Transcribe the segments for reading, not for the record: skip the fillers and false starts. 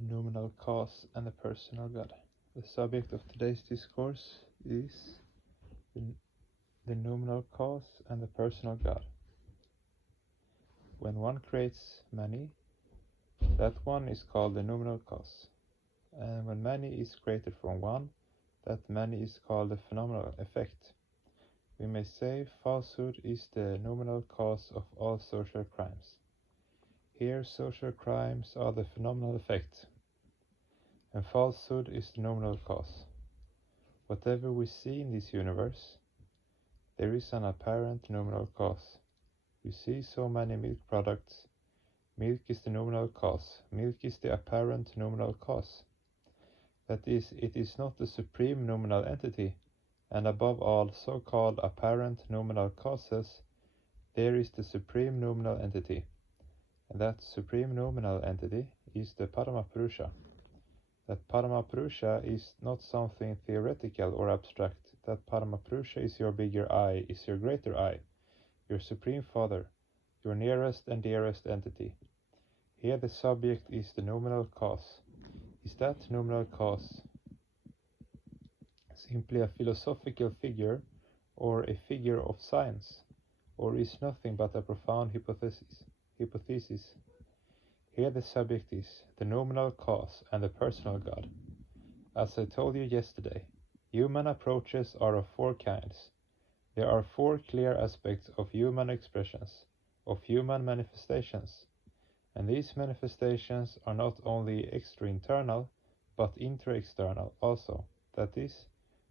the nominal cause and the personal God. The subject of today's discourse is the nominal cause and the personal God. When one creates many, that one is called the nominal cause. And when many is created from one, that many is called the phenomenal effect. We may say falsehood is the nominal cause of all social crimes. Here social crimes are the phenomenal effect, and falsehood is the nominal cause. Whatever we see in this universe, there is an apparent nominal cause. We see so many milk products. Milk is the nominal cause. Milk is the apparent nominal cause. That is, it is not the supreme nominal entity, and above all so-called apparent nominal causes, there is the supreme nominal entity. And that supreme nominal entity is the Paramapurusha. That Paramapurusha is not something theoretical or abstract. That Paramapurusha is your bigger I, is your greater I, your Supreme Father, your nearest and dearest entity. Here the subject is the nominal cause. Is that nominal cause simply a philosophical figure or a figure of science, or is nothing but a profound hypothesis? Here the subject is the nominal cause and the personal God. As I told you yesterday, human approaches are of four kinds. There are four clear aspects of human expressions, of human manifestations, and these manifestations are not only extra-internal, but intra-external also. That is,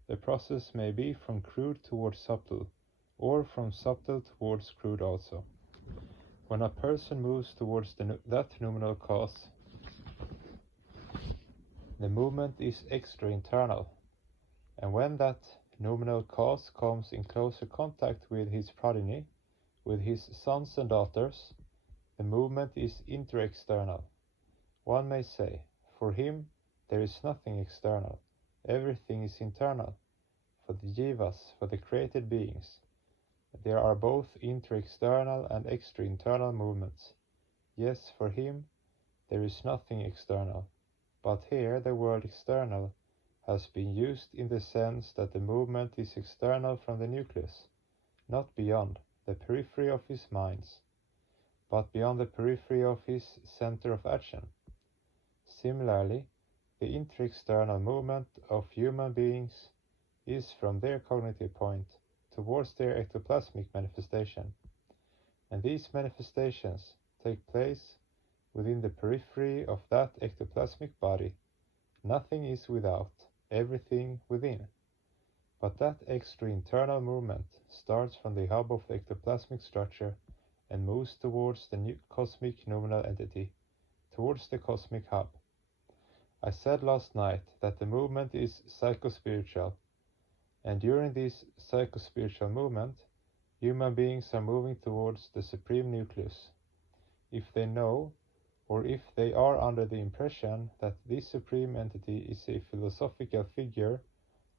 the process may be from crude towards subtle, or from subtle towards crude also. When a person moves towards that nominal cause, the movement is extra-internal, and when that nominal cause comes in closer contact with his progeny, with his sons and daughters, the movement is intra-external. One may say, for him there is nothing external, everything is internal. For the jivas, for the created beings, there are both intra-external and extra-internal movements. Yes, for him there is nothing external, but here the word external has been used in the sense that the movement is external from the nucleus, not beyond the periphery of his minds, but beyond the periphery of his center of action. Similarly, the intra-external movement of human beings is from their cognitive point towards their ectoplasmic manifestation, and these manifestations take place within the periphery of that ectoplasmic body. Nothing is without, everything within. But that extra-internal movement starts from the hub of the ectoplasmic structure and moves towards the new cosmic nominal entity, towards the cosmic hub. I said last night that the movement is psychospiritual, and during this psychospiritual movement, human beings are moving towards the supreme nucleus. If they know, or if they are under the impression that this supreme entity is a philosophical figure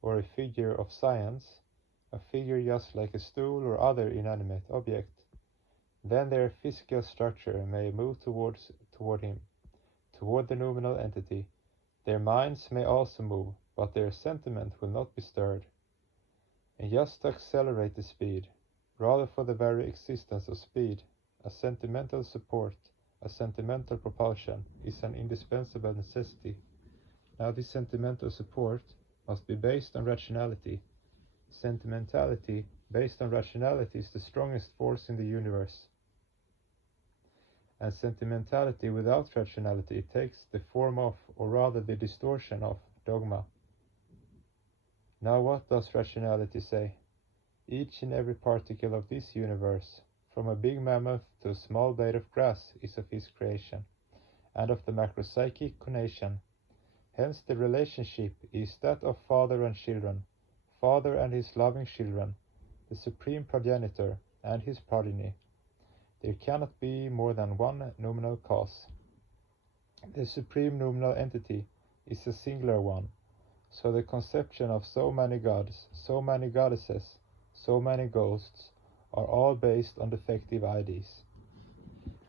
or a figure of science, a figure just like a stool or other inanimate object, then their physical structure may move toward him, toward the nominal entity. Their minds may also move, but their sentiment will not be stirred. And just to accelerate the speed, rather for the very existence of speed, a sentimental support, a sentimental propulsion, is an indispensable necessity. Now this sentimental support must be based on rationality. Sentimentality based on rationality is the strongest force in the universe. And sentimentality without rationality takes the form of, or rather the distortion of, dogma. Now what does rationality say? Each and every particle of this universe, from a big mammoth to a small blade of grass, is of his creation, and of the macropsychic conation. Hence the relationship is that of father and children, father and his loving children, the supreme progenitor and his progeny. There cannot be more than one nominal cause. The supreme nominal entity is a singular one, so the conception of so many gods, so many goddesses, so many ghosts are all based on defective ideas.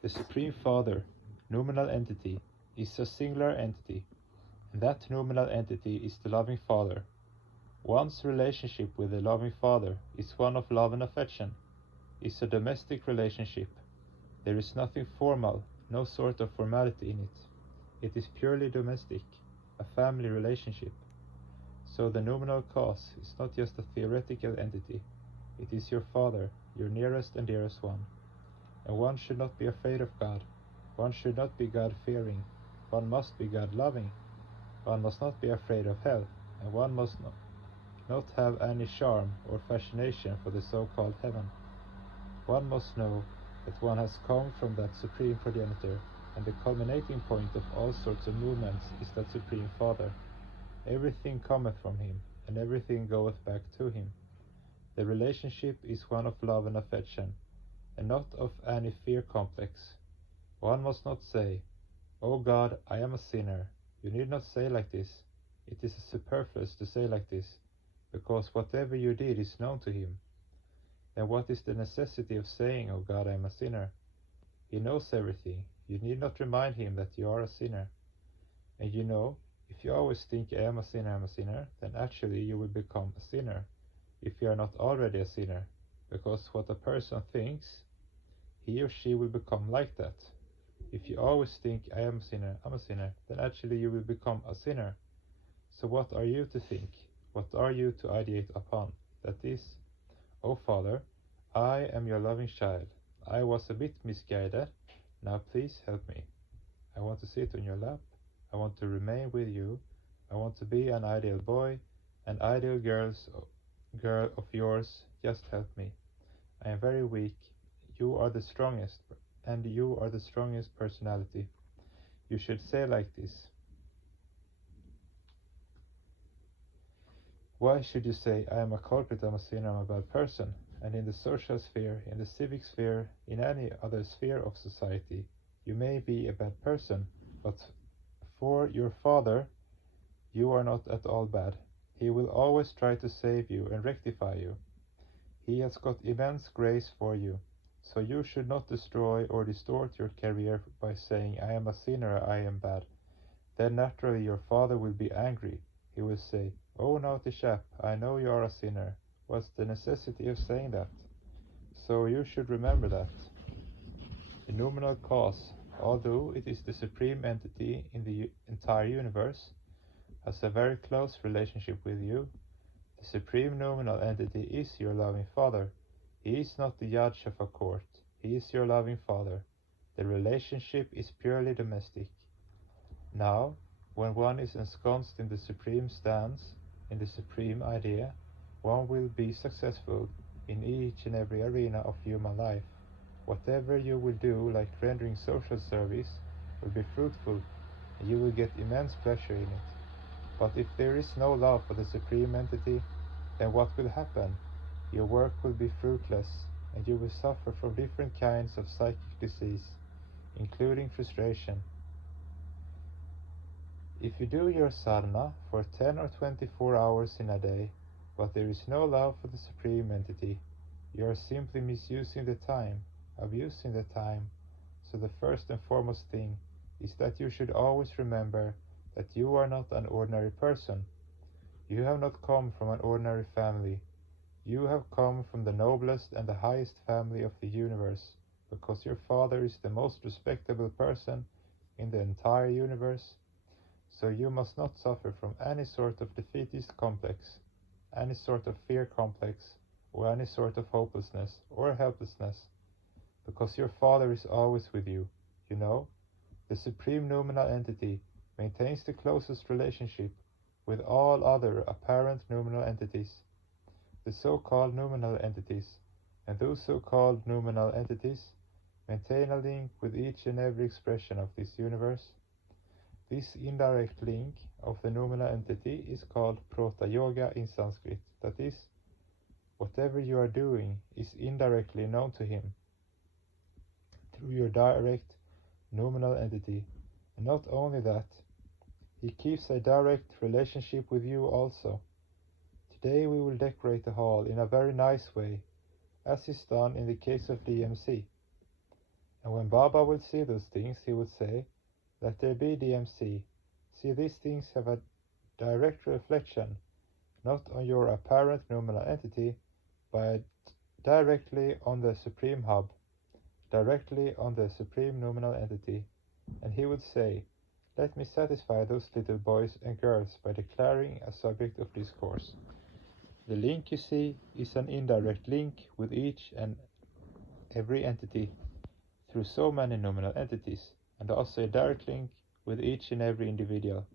The Supreme Father, nominal entity, is a singular entity, and that nominal entity is the loving Father. One's relationship with the loving Father is one of love and affection, is a domestic relationship. There is nothing formal, no sort of formality in it. It is purely domestic, a family relationship. So the nominal cause is not just a theoretical entity, it is your Father, your nearest and dearest one. And one should not be afraid of God. One should not be God-fearing. One must be God-loving. One must not be afraid of hell, and one must not have any charm or fascination for the so-called heaven. One must know that one has come from that supreme progenitor, and the culminating point of all sorts of movements is that supreme Father. Everything cometh from him, and everything goeth back to him. The relationship is one of love and affection, and not of any fear complex. One must not say, "O God, I am a sinner." You need not say like this. It is superfluous to say like this, because whatever you did is known to him. Then what is the necessity of saying, "O God, I am a sinner"? He knows everything. You need not remind him that you are a sinner. And you know, if you always think, "I am a sinner," then actually you will become a sinner, if you are not already a sinner, because what a person thinks, he or she will become like that. If you always think, I'm a sinner, then actually you will become a sinner. So what are you to think? What are you to ideate upon? That is, "O Father, I am your loving child. I was a bit misguided. Now please help me. I want to sit on your lap. I want to remain with you. I want to be an ideal boy, an ideal girl of yours. Just help me. I am very weak. You are the strongest, and you are the strongest personality." You should say like this. Why should you say, "I am a culprit, I'm a sinner, I'm a bad person"? And in the social sphere, in the civic sphere, in any other sphere of society, you may be a bad person, but for your Father, you are not at all bad. He will always try to save you and rectify you. He has got immense grace for you. So you should not destroy or distort your career by saying, "I am a sinner, I am bad." Then naturally your Father will be angry. He will say, "Oh naughty chap, I know you are a sinner. What's the necessity of saying that?" So you should remember that. The nominal cause, although it is the supreme entity in the entire universe, has a very close relationship with you. The supreme nominal entity is your loving Father. He is not the judge of a court. He is your loving Father. The relationship is purely domestic. Now, when one is ensconced in the supreme stance, in the supreme idea, one will be successful in each and every arena of human life. Whatever you will do, like rendering social service, will be fruitful, and you will get immense pleasure in it. But if there is no love for the supreme entity, then what will happen? Your work will be fruitless, and you will suffer from different kinds of psychic disease, including frustration. If you do your sadhana for 10 or 24 hours in a day, but there is no love for the supreme entity, you are simply misusing the time, abusing the time. So the first and foremost thing is that you should always remember that you are not an ordinary person. You have not come from an ordinary family. You have come from the noblest and the highest family of the universe, because your Father is the most respectable person in the entire universe. So you must not suffer from any sort of defeatist complex, any sort of fear complex, or any sort of hopelessness or helplessness, because your Father is always with you. You know, the supreme nominal entity maintains the closest relationship with all other apparent nominal entities, the so-called nominal entities, and those so-called nominal entities maintain a link with each and every expression of this universe. This indirect link of the nominal entity is called Prota Yoga in Sanskrit. That is, whatever you are doing is indirectly known to him through your direct nominal entity. And not only that, he keeps a direct relationship with you also. Today we will decorate the hall in a very nice way, as is done in the case of DMC. And when Baba will see those things, he will say, Let there be DMC. See, these things have a direct reflection, not on your apparent nominal entity, but directly on the Supreme Hub, directly on the Supreme Nominal Entity. And he would say, let me satisfy those little boys and girls by declaring a subject of discourse. The link you see is an indirect link with each and every entity through so many nominal entities, and also a direct link with each and every individual,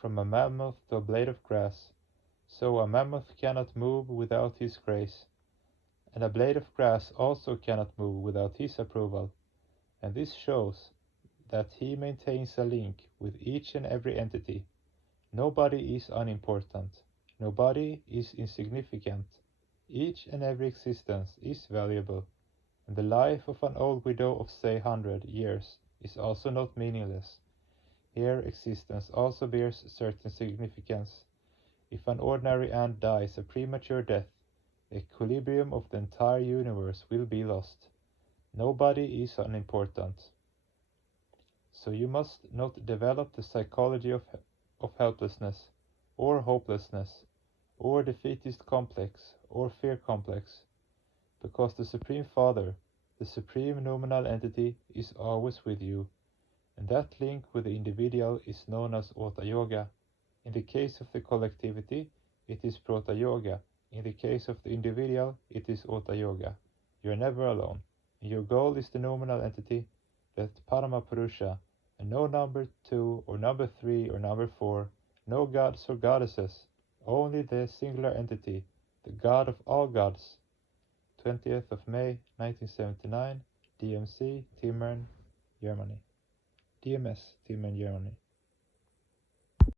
from a mammoth to a blade of grass. So a mammoth cannot move without his grace, and a blade of grass also cannot move without his approval, and this shows that he maintains a link with each and every entity. Nobody is unimportant, nobody is insignificant, each and every existence is valuable, and the life of an old widow of say 100 years is also not meaningless. Here existence also bears certain significance. If an ordinary ant dies a premature death, the equilibrium of the entire universe will be lost. Nobody is unimportant. So you must not develop the psychology of helplessness, or hopelessness, or defeatist complex, or fear complex, because the Supreme Father, the Supreme Nominal Entity, is always with you, and that link with the individual is known as Ota Yoga. In the case of the collectivity, it is Prota Yoga. In the case of the individual, it is Ota Yoga. You are never alone, and your goal is the nominal entity, that Parama Purusha, and no number 2 or number 3 or number 4, no gods or goddesses, only the singular entity, the God of all gods. 20th of May 1979, DMC, Timmern, Germany. DMS, Timmern, Germany.